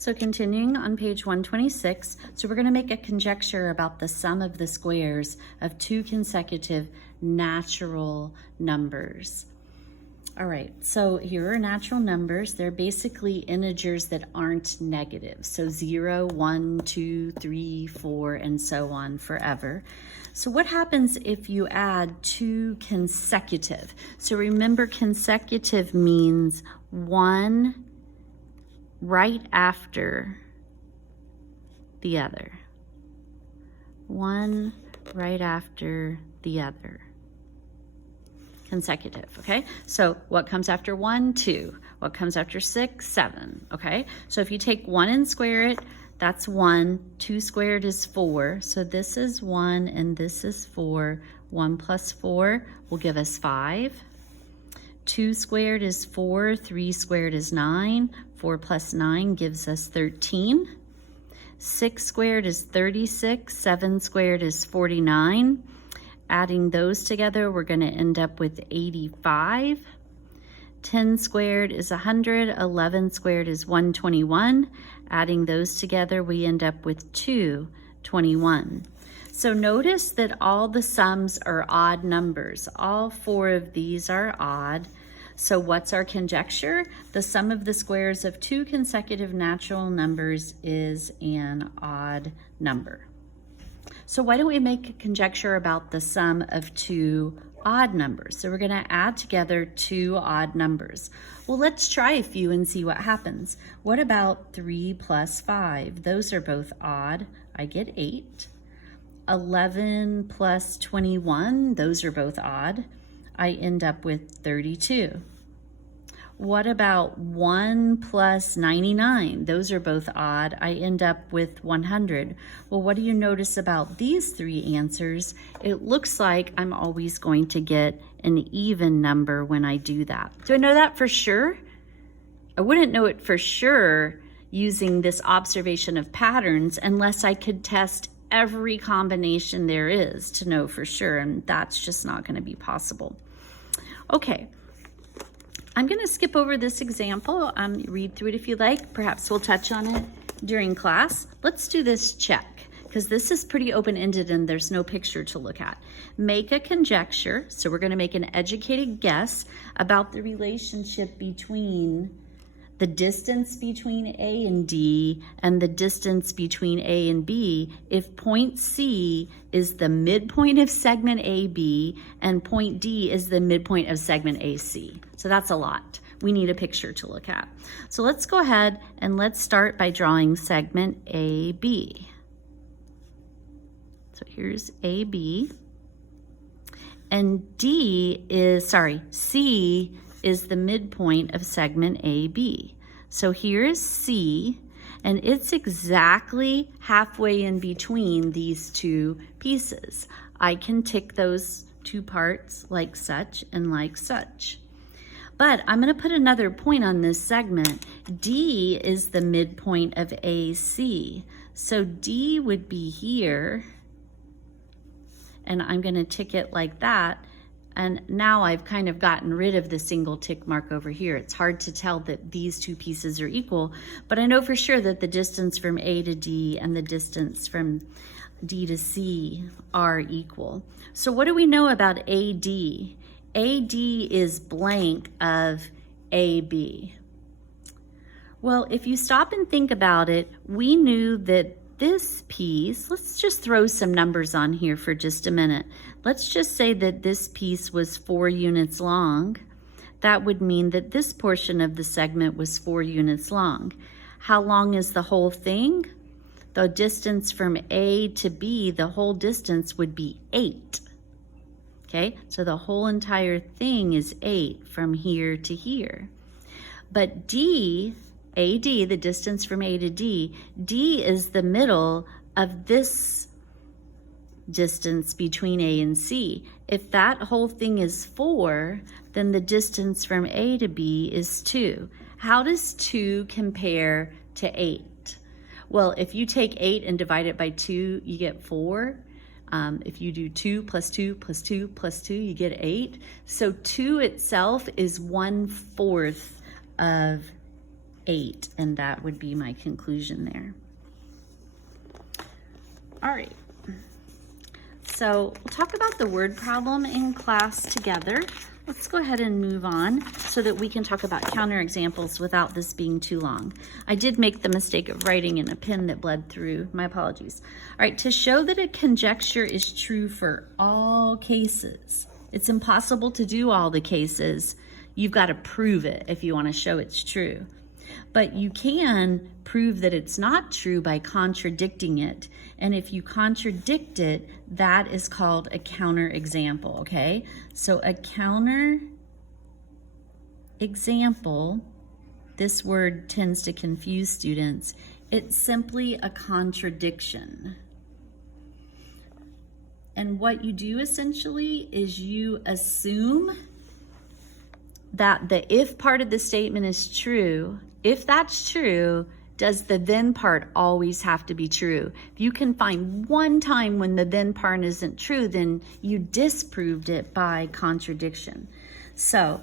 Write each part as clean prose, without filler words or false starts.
So continuing on page 126, so we're going to make a conjecture about the sum of the squares of two consecutive natural numbers. All right, so here are natural numbers. They're basically integers that aren't negative. So 0, 1, 2, 3, 4, and so on forever. So what happens if you add two consecutive? So remember, consecutive means one right after the other. One right after the other. Consecutive, okay? So what comes after 1, 2. What comes after 6, 7, okay? So if you take 1 and square it, that's 1. 2 squared is 4. So this is 1 and this is 4. 1 plus 4 will give us 5. 2 squared is 4. 3 squared is 9. 4 plus 9 gives us 13. 6 squared is 36. 7 squared is 49. Adding those together, we're going to end up with 85. 10 squared is 100. 11 squared is 121. Adding those together, we end up with 221. So notice that all the sums are odd numbers. All 4 of these are odd. So what's our conjecture? The sum of the squares of two consecutive natural numbers is an odd number. So why don't we make a conjecture about the sum of two odd numbers? So we're going to add together two odd numbers. Well, let's try a few and see what happens. What about 3 plus 5? Those are both odd. I get 8. 11 plus 21, those are both odd. I end up with 32. What about 1 plus 99? Those are both odd. I end up with 100. Well, what do you notice about these three answers? It looks like I'm always going to get an even number when I do that. Do I know that for sure? I wouldn't know it for sure using this observation of patterns unless I could test every combination there is to know for sure, and that's just not going to be possible. Okay. I'm going to skip over this example. Read through it if you like. Perhaps we'll touch on it during class. Let's do this check, because this is pretty open-ended and there's no picture to look at. Make a conjecture. So we're going to make an educated guess about the relationship between the distance between A and D and the distance between A and B if point C is the midpoint of segment AB and point D is the midpoint of segment AC. So that's a lot. We need a picture to look at. So let's go ahead and let's start by drawing segment AB. So here's AB. And C is the midpoint of segment AB. So here is C, and it's exactly halfway in between these two pieces. I can tick those two parts like such and like such. But I'm going to put another point on this segment. D is the midpoint of AC. So D would be here, and I'm going to tick it like that. And now I've kind of gotten rid of the single tick mark over here. It's hard to tell that these two pieces are equal, but I know for sure that the distance from A to D and the distance from D to C are equal. So what do we know about AD? AD is blank of AB. Well, if you stop and think about it, we knew that this piece, let's just throw some numbers on here for just a minute. Let's just say that this piece was 4 units long. That would mean that this portion of the segment was 4 units long. How long is the whole thing? The distance from A to B, the whole distance would be 8. Okay, so the whole entire thing is 8 from here to here. But AD, the distance from A to D is the middle of this distance between A and C. If that whole thing is 4, then the distance from A to B is 2. How does 2 compare to 8? Well, if you take 8 and divide it by 2, you get 4. If you do 2 plus 2 plus 2 plus 2, you get 8. So 2 itself is 1/4 of 8, and that would be my conclusion there. All right, so we'll talk about the word problem in class together. Let's go ahead and move on so that we can talk about counterexamples without this being too long. I did make the mistake of writing in a pen that bled through. My apologies. All right, to show that a conjecture is true for all cases, it's impossible to do all the cases. You've got to prove it if you want to show it's true. But you can prove that it's not true by contradicting it. And if you contradict it, that is called a counterexample, okay? So a counterexample, this word tends to confuse students. It's simply a contradiction. And what you do essentially is you assume that the if part of the statement is true. If that's true, does the then part always have to be true? If you can find one time when the then part isn't true, then you disproved it by contradiction. So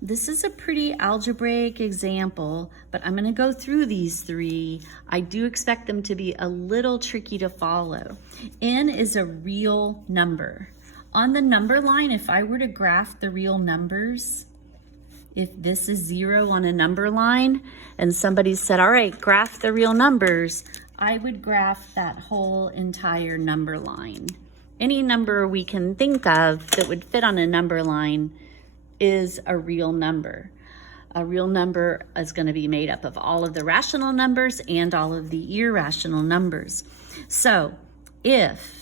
this is a pretty algebraic example, but I'm going to go through these three. I do expect them to be a little tricky to follow. N is a real number. On the number line, if I were to graph the real numbers, if this is 0 on a number line and somebody said, all right, graph the real numbers, I would graph that whole entire number line. Any number we can think of that would fit on a number line is a real number. A real number is going to be made up of all of the rational numbers and all of the irrational numbers. So if,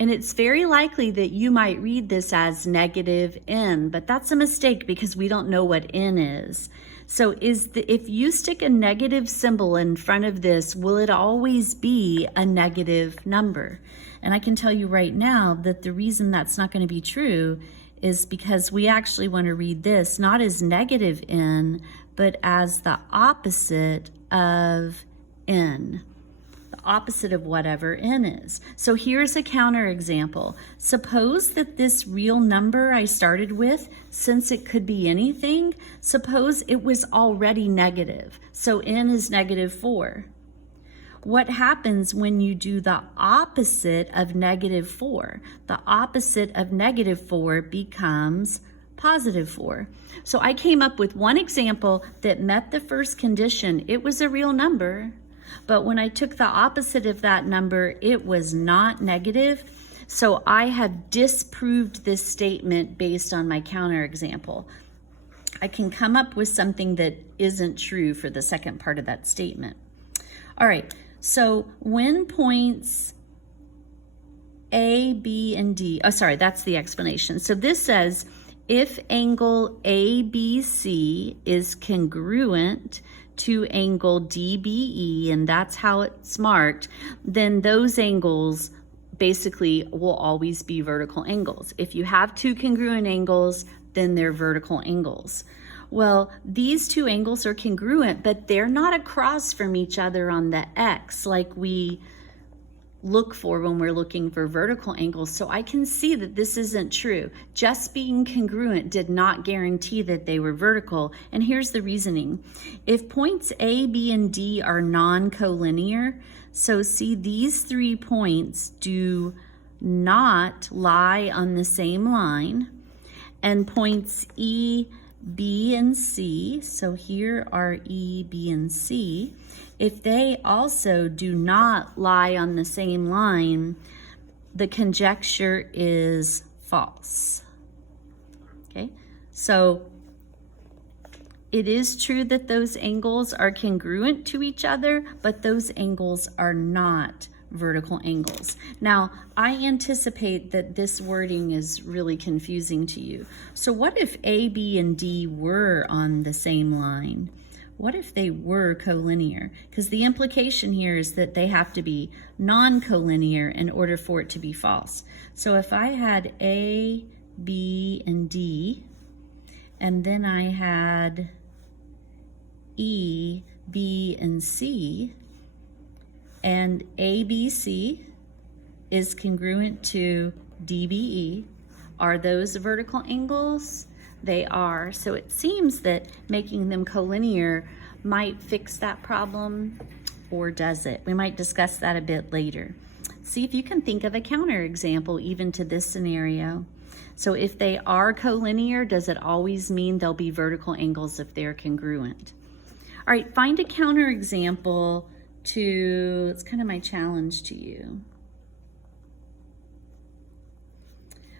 and it's very likely that you might read this as negative n, but that's a mistake because we don't know what n is. So if you stick a negative symbol in front of this, will it always be a negative number? And I can tell you right now that the reason that's not going to be true is because we actually want to read this not as negative n, but as the opposite of n. Opposite of whatever n is. So here's a counterexample. Suppose that this real number I started with, since it could be anything, suppose it was already negative. So n is -4. What happens when you do the opposite of -4? The opposite of -4 becomes +4. So I came up with one example that met the first condition. It was a real number. But when I took the opposite of that number, it was not negative. So I have disproved this statement based on my counterexample. I can come up with something that isn't true for the second part of that statement. All right, so when points A, B, and D, oh, sorry, that's the explanation. So this says, if angle ABC is congruent to angle DBE, and that's how it's marked, then those angles basically will always be vertical angles. If you have two congruent angles, then they're vertical angles. Well, these two angles are congruent, but they're not across from each other on the X like we look for when we're looking for vertical angles. So I can see that this isn't true. Just being congruent did not guarantee that they were vertical. And here's the reasoning. If points A, B, and D are non-collinear, so see these 3 points do not lie on the same line, and points E, B, and C, so here are E, B, and C, if they also do not lie on the same line, the conjecture is false. Okay, so it is true that those angles are congruent to each other, but those angles are not vertical angles. Now, I anticipate that this wording is really confusing to you. So what if A, B, and D were on the same line? What if they were collinear? Because the implication here is that they have to be non-collinear in order for it to be false. So if I had A, B, and D, and then I had E, B, and C, and ABC is congruent to DBE, are those vertical angles? They are. So it seems that making them collinear might fix that problem, or does it? We might discuss that a bit later. See if you can think of a counterexample even to this scenario. So if they are collinear, does it always mean they'll be vertical angles if they're congruent? All right, find a counterexample to, it's kind of my challenge to you.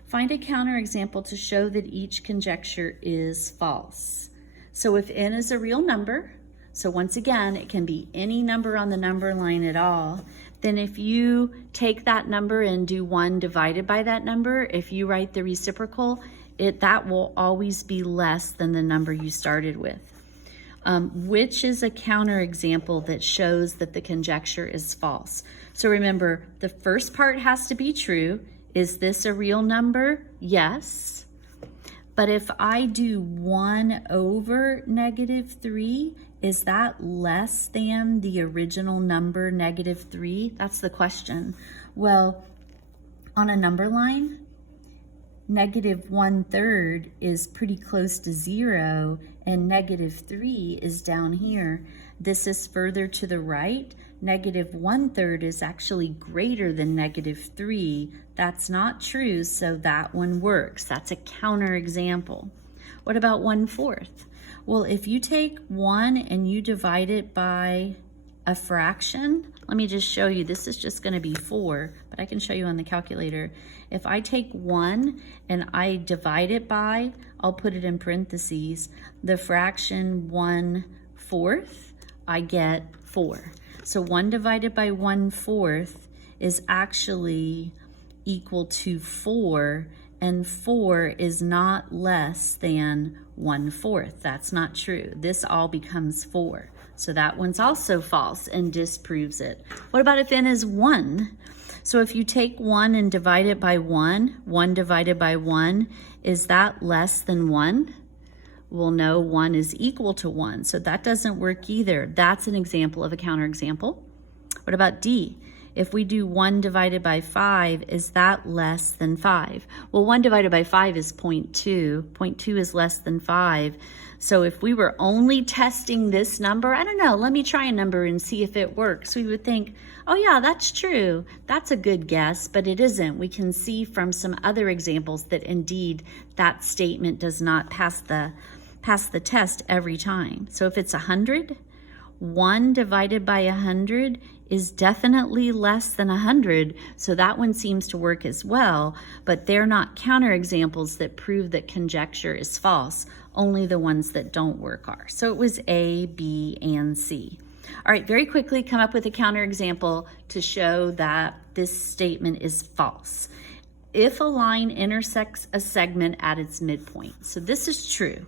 Find a counterexample to show that each conjecture is false. So if n is a real number, so once again, it can be any number on the number line at all, then if you take that number and do 1 divided by that number, if you write the reciprocal, that will always be less than the number you started with. Which is a counterexample that shows that the conjecture is false. So remember, the first part has to be true. Is this a real number? Yes. But if I do 1 over -3, is that less than the original number, -3? That's the question. Well, on a number line, -1/3 is pretty close to 0, and -3 is down here. This is further to the right. -1/3 is actually greater than -3. That's not true, so that one works. That's a counterexample. What about 1/4? Well, if you take 1 and you divide it by a fraction, let me just show you. This is just going to be 4, but I can show you on the calculator. If I take 1 and I divide it by, I'll put it in parentheses, the fraction 1/4, I get 4. So 1 divided by 1/4 is actually equal to 4, and 4 is not less than 1/4. That's not true. This all becomes 4. So that one's also false and disproves it. What about if n is 1? So if you take 1 and divide it by 1, 1 divided by 1, is that less than 1? Well, no, 1 is equal to 1, so that doesn't work either. That's an example of a counterexample. What about D? If we do 1 divided by 5, is that less than 5? Well, 1 divided by 5 is 0.2. 0.2 is less than 5. So if we were only testing this number, I don't know, let me try a number and see if it works. We would think, oh yeah, that's true. That's a good guess, but it isn't. We can see from some other examples that indeed that statement does not pass the test every time. So if it's 100, 1 divided by 100 is definitely less than 100, so that one seems to work as well, but they're not counterexamples that prove that conjecture is false. Only the ones that don't work are. So it was A, B, and C. All right, very quickly come up with a counterexample to show that this statement is false. If a line intersects a segment at its midpoint. So this is true.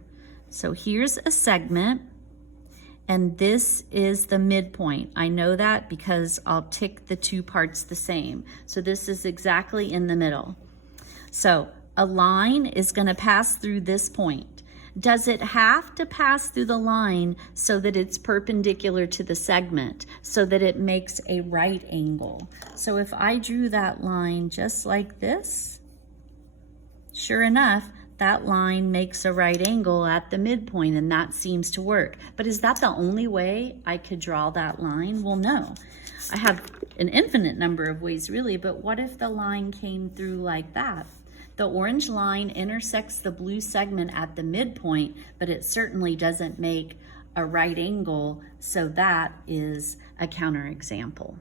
So here's a segment, and this is the midpoint. I know that because I'll tick the two parts the same. So this is exactly in the middle. So a line is going to pass through this point. Does it have to pass through the line so that it's perpendicular to the segment, so that it makes a right angle? So if I drew that line just like this, sure enough, that line makes a right angle at the midpoint, and that seems to work. But is that the only way I could draw that line? Well, no. I have an infinite number of ways really, but what if the line came through like that? The orange line intersects the blue segment at the midpoint, but it certainly doesn't make a right angle, so that is a counterexample.